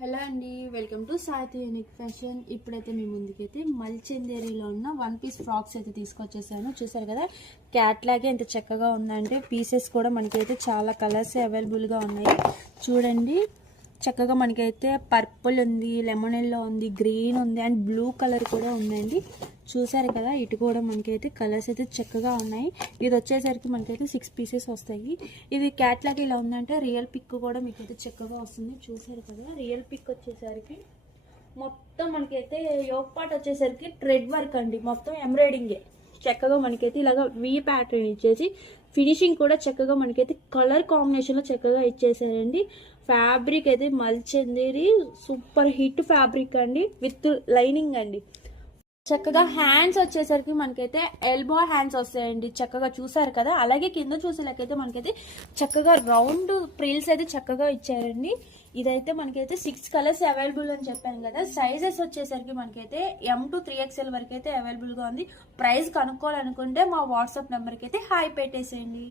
Hello అండి, welcome to సాహితీ unique fashion. ఇప్పుడైతే మీ ముందుకైతే మల్చందేరిలో ఉన్న వన్ పీస్ ఫ్రాక్స్ అయితే తీసుకొచ్చేసాను. చూసారు కదా, క్యాట్ లాగే ఎంత చక్కగా ఉందంటే పీసెస్ కూడా మనకైతే చాలా కలర్స్ అవైలబుల్గా ఉన్నాయి. చూడండి, చక్కగా మనకైతే పర్పుల్ ఉంది, లెమన్ ఎల్లో ఉంది, గ్రీన్ ఉంది అండ్ బ్లూ కలర్ కూడా ఉందండి. చూసారు కదా, ఇటు కూడా మనకైతే కలర్స్ అయితే చక్కగా ఉన్నాయి. ఇది వచ్చేసరికి మనకైతే 6 పీసెస్ వస్తాయి. ఇది క్యాట్ లాగా ఇలా ఉందంటే రియల్ పిక్ కూడా మీకైతే చక్కగా వస్తుంది. చూసారు కదా, రియల్ పిక్ వచ్చేసరికి మొత్తం మనకైతే యోక్ పార్ట్ వచ్చేసరికి థ్రెడ్ వర్క్ అండి, మొత్తం ఎంబ్రాయిడింగే. చక్కగా మనకైతే ఇలాగ వి ప్యాటర్న్ ఇచ్చేసి ఫినిషింగ్ కూడా చక్కగా మనకైతే కలర్ కాంబినేషన్లో చక్కగా ఇచ్చేసారండి. ఫ్యాబ్రిక్ అయితే మల్చందేరి సూపర్ హిట్ ఫ్యాబ్రిక్ అండి, విత్ లైనింగ్ అండి. చక్కగా హ్యాండ్స్ వచ్చేసరికి మనకైతే ఎల్బో హ్యాండ్స్ వస్తాయండి. చక్కగా చూసారు కదా, అలాగే కింద చూసేలాకైతే మనకైతే చక్కగా రౌండ్ ప్రిల్స్ అయితే చక్కగా ఇచ్చారండి. ఇదైతే మనకైతే 6 కలర్స్ అవైలబుల్ అని చెప్పాను కదా. సైజెస్ వచ్చేసరికి మనకైతే M to 3XL వరకు అయితే అవైలబుల్గా ఉంది. ప్రైస్ కనుక్కోవాలనుకుంటే మా వాట్సాప్ నెంబర్కి అయితే హాయ్ పెట్టేసేయండి.